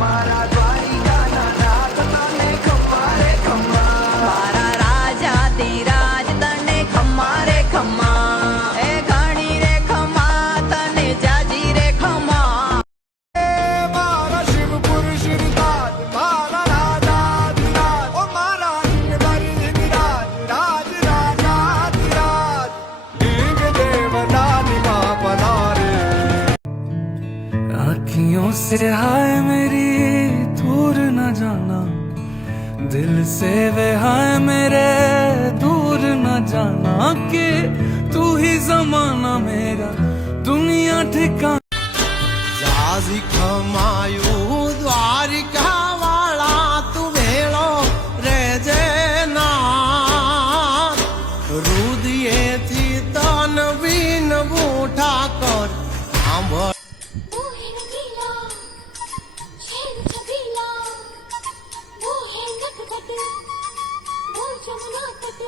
मारा द्वारिका नाथ तने खम्मा रे खम्मा मारा राजा ती राज तने खम्मा रे खम्मा ए घणी रे खम्मा तने जाजी रे खम्मा मारा शिवपुर श्रीनाथ मारा राजा राज ओ मारा इंद्रवरी इंद्राज राज राजा राज लीग देवदानी मां पधारे आँखियों से हाय मेरी दूर न जाना दिल से वे हाय मेरे दूर न जाना कि तू ही जमाना मेरा दुनिया ठिकाना जाजी खमायू द्वारिका वाला तू भेलो रे जेना रुदिए थी तन बीन बूठा कर सांभळ वो है रंगीला शेर छबीला वो है नटखट वो जमुना तट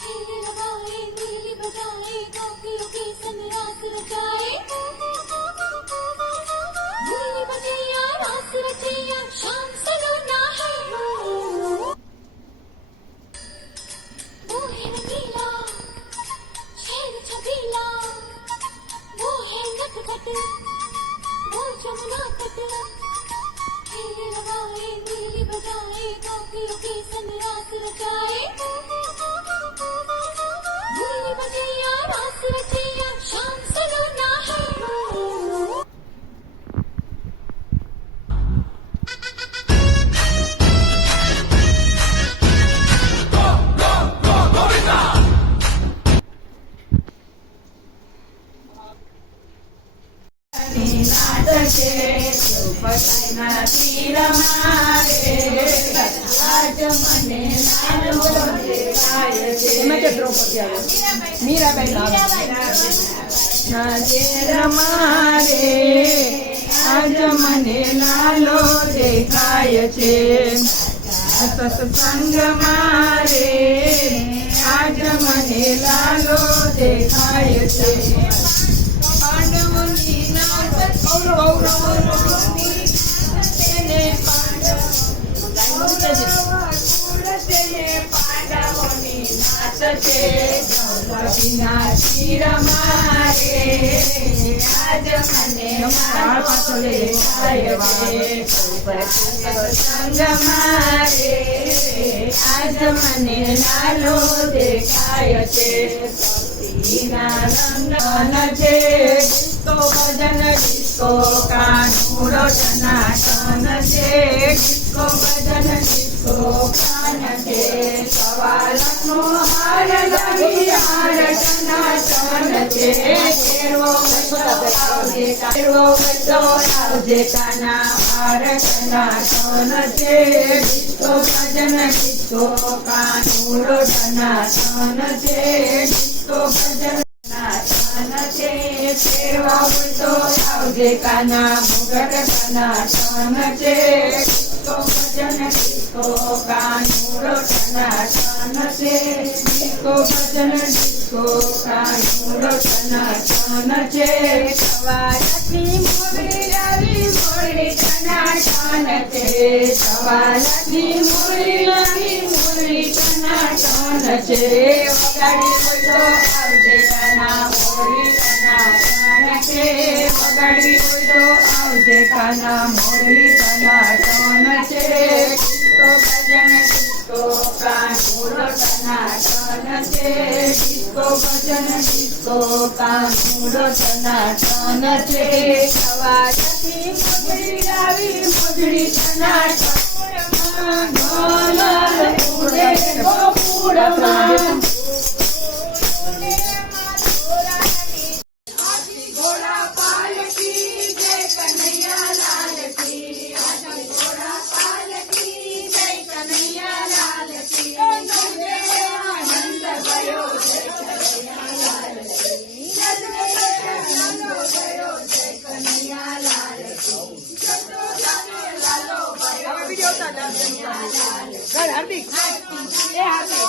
तेरे लगाए नीली बजाए काफियों के संग रास रचाए भूली बजैया रास रचैया शाम सलोना है वो है रंगीला शेर छबीला वो है नटखट वो जमुना तट तेरे लगाए नीली बजाए काफियों के संग रास रचाए भूली बजैया रास रचैया शाम सलोना है આજ મને લાલો દેખાય છે સત્સંગ મારે આજ મને લાલો દેખાય છે પાંડવોની નાથ કૌરવોની તેને પાંડવોની નાથ છે દ્રૌપદીના શિર મારે આજ મને લાલો દેખાય છે સંગ મારે આજ મને લાલો દેખાય છે ભક્તિના રંગન છે ડિસ્કો ભજન ડિસ્કો કાનુડો ટનાટન છે ડિસ્કો ભજન ડિસ્કો કાન છે સવાલનો હાર લગી હાર ટનાટન છે કેરવો બચ્ચો આવજે કાના હાર ટનાટન છે ડિસ્કો ભજન ડિસ્કો કાનુડો ટનાટન છે ડિસ્કો ભજન છે ફેરવા બોલતો આવજે કાના મુગટ ટનાટન છે ડિસ્કો ભજન ડિસ્કો કાનુડો ટનાટન છે ડિસ્કો ભજન ડિસ્કો કાનુડો ટનાટન છે સવારથી મોડી રવિ મોડી ટનાટન છે સવારથી મોડી રવિ મોડી ટનાટન છે વગાડી બોલતો આવજે કાના મોડી ટનાટન છે વગાડી બોલતો આવજે કાના મોડી ટનાટન છે ડિસ્કો ભજન ડિસ્કો કાનુડો ટનાટન છે ડિસ્કો ભજન ડિસ્કો કાનુડો ટનાટન છે સવારથી મોજડી લાવી મોજડી ટનાટન ઢોલ ઉડે ગોકુળમાં ઘોડા પાલકી જય કનૈયા લાલ કી ઘોડા પાલકી જય કનૈયા લાલ કી આનંદ ભયો જય કનૈયા લાલ કી આનંદ ભયો જય કનૈયા લાલ કી લાલો ભયો કનૈયા લાલ હાર્દિક એ હાર્દિક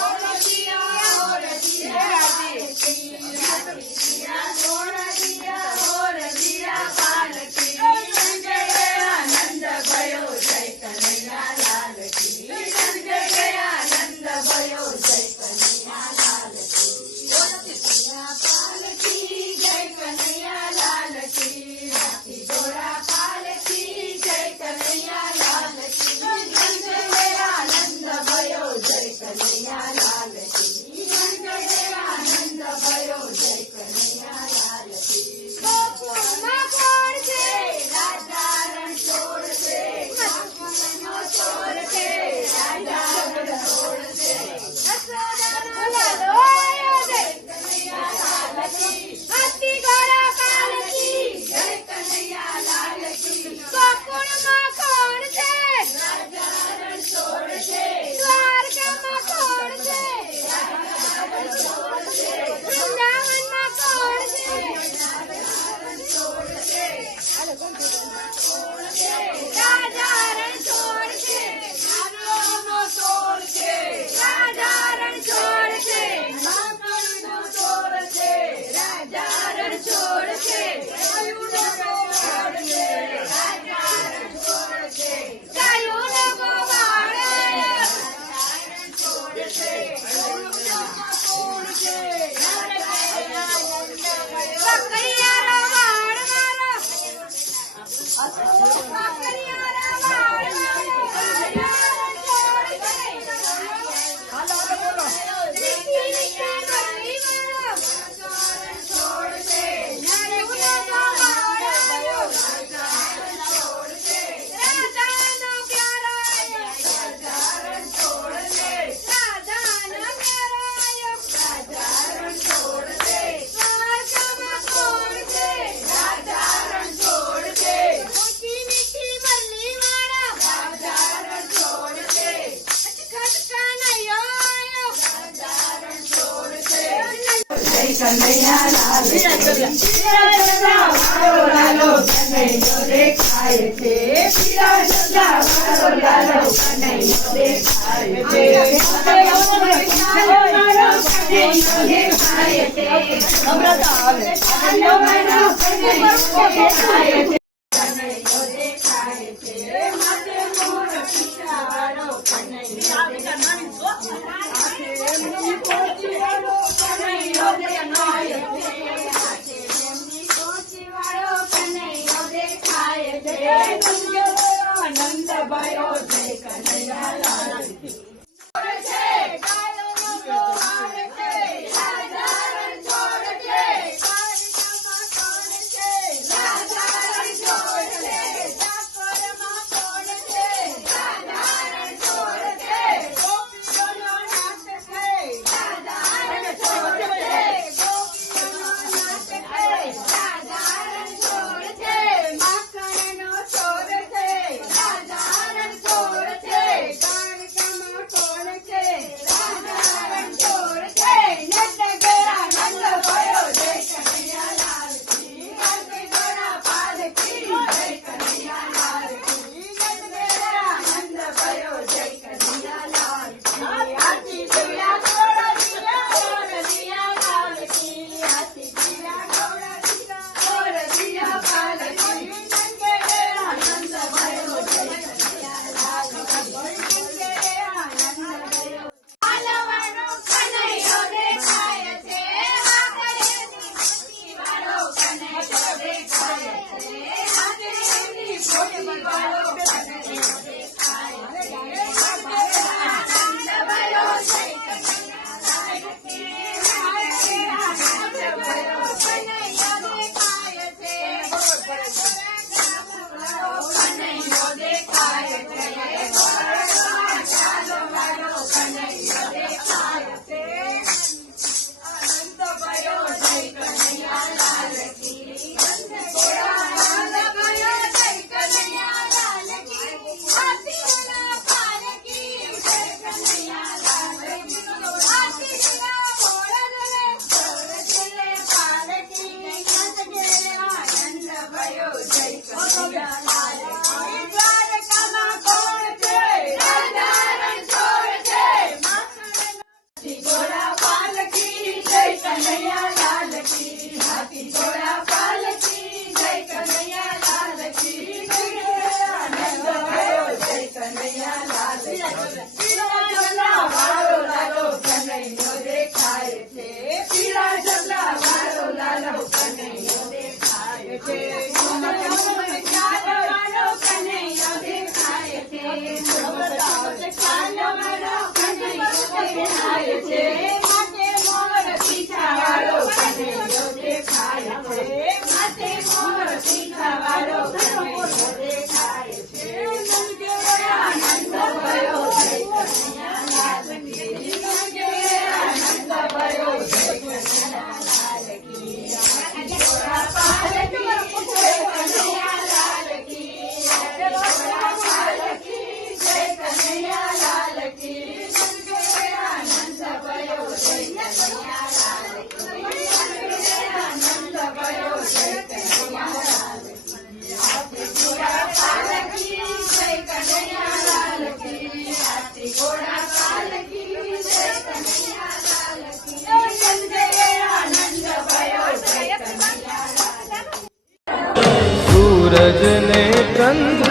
सूरज ने कंध